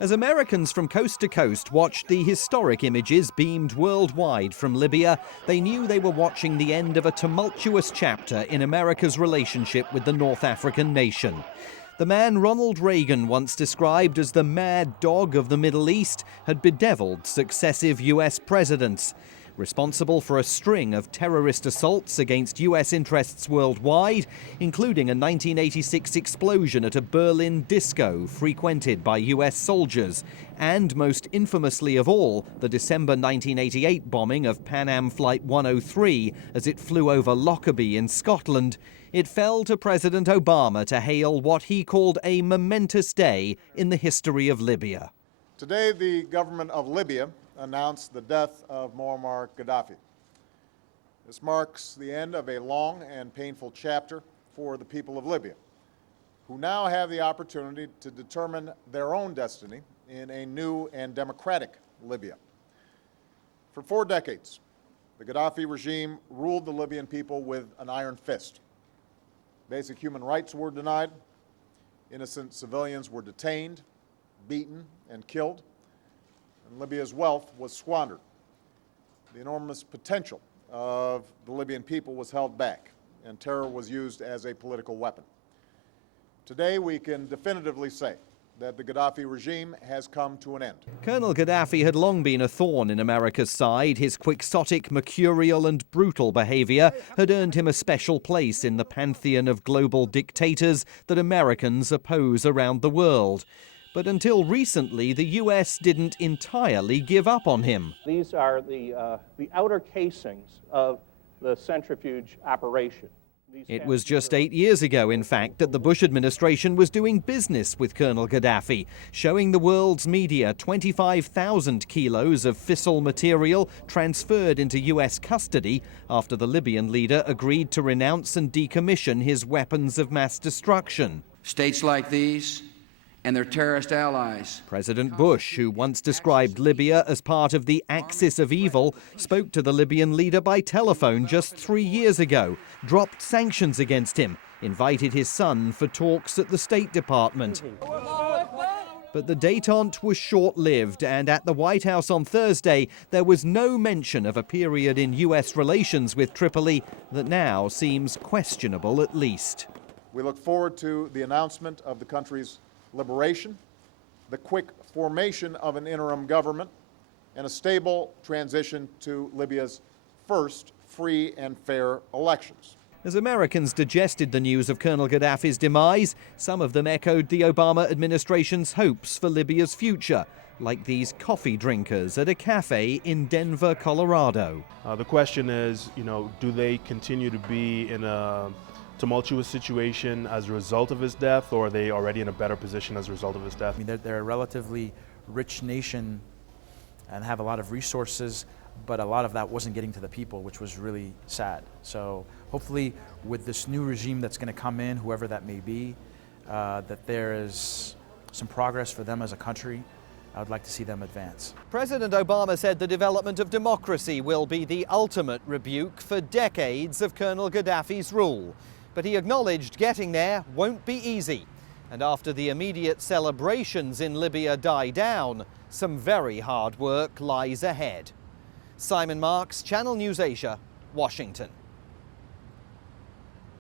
As Americans from coast to coast watched the historic images beamed worldwide from Libya, they knew they were watching the end of a tumultuous chapter in America's relationship with the North African nation. The man Ronald Reagan once described as the mad dog of the Middle East had bedeviled successive US presidents. Responsible for a string of terrorist assaults against US interests worldwide, including a 1986 explosion at a Berlin disco frequented by US soldiers, and most infamously of all, the December 1988 bombing of Pan Am Flight 103 as it flew over Lockerbie in Scotland. It fell to President Obama to hail what he called a momentous day in the history of Libya. Today, the government of Libya announced the death of Muammar Gaddafi. This marks the end of a long and painful chapter for the people of Libya, who now have the opportunity to determine their own destiny in a new and democratic Libya. For 4 decades, the Gaddafi regime ruled the Libyan people with an iron fist. Basic human rights were denied, innocent civilians were detained, beaten, and killed, and Libya's wealth was squandered. The enormous potential of the Libyan people was held back, and terror was used as a political weapon. Today, we can definitively say that the Gaddafi regime has come to an end. Colonel Gaddafi had long been a thorn in America's side. His quixotic, mercurial and brutal behavior had earned him a special place in the pantheon of global dictators that Americans oppose around the world. But until recently, the US didn't entirely give up on him. These are the outer casings of the centrifuge operation. It was just 8 years ago, in fact, that the Bush administration was doing business with Colonel Gaddafi, showing the world's media 25,000 kilos of fissile material transferred into US custody after the Libyan leader agreed to renounce and decommission his weapons of mass destruction. States like these and their terrorist allies. President Bush, who once described Libya as part of the axis of evil, spoke to the Libyan leader by telephone just 3 years ago, dropped sanctions against him, invited his son for talks at the State Department. But the détente was short-lived, and at the White House on Thursday, there was no mention of a period in US relations with Tripoli that now seems questionable at least. We look forward to the announcement of the country's liberation, the quick formation of an interim government, and a stable transition to Libya's first free and fair elections. As Americans digested the news of Colonel Gaddafi's demise, some of them echoed the Obama administration's hopes for Libya's future, like these coffee drinkers at a cafe in Denver, Colorado. The question is, do they continue to be in a tumultuous situation as a result of his death, or are they already in a better position as a result of his death? I mean, they're a relatively rich nation and have a lot of resources, but a lot of that wasn't getting to the people, which was really sad. So hopefully with this new regime that's going to come in, whoever that may be, that there is some progress for them as a country. I would like to see them advance. President Obama said the development of democracy will be the ultimate rebuke for decades of Colonel Gaddafi's rule. But he acknowledged getting there won't be easy. And after the immediate celebrations in Libya die down, some very hard work lies ahead. Simon Marks, Channel News Asia, Washington.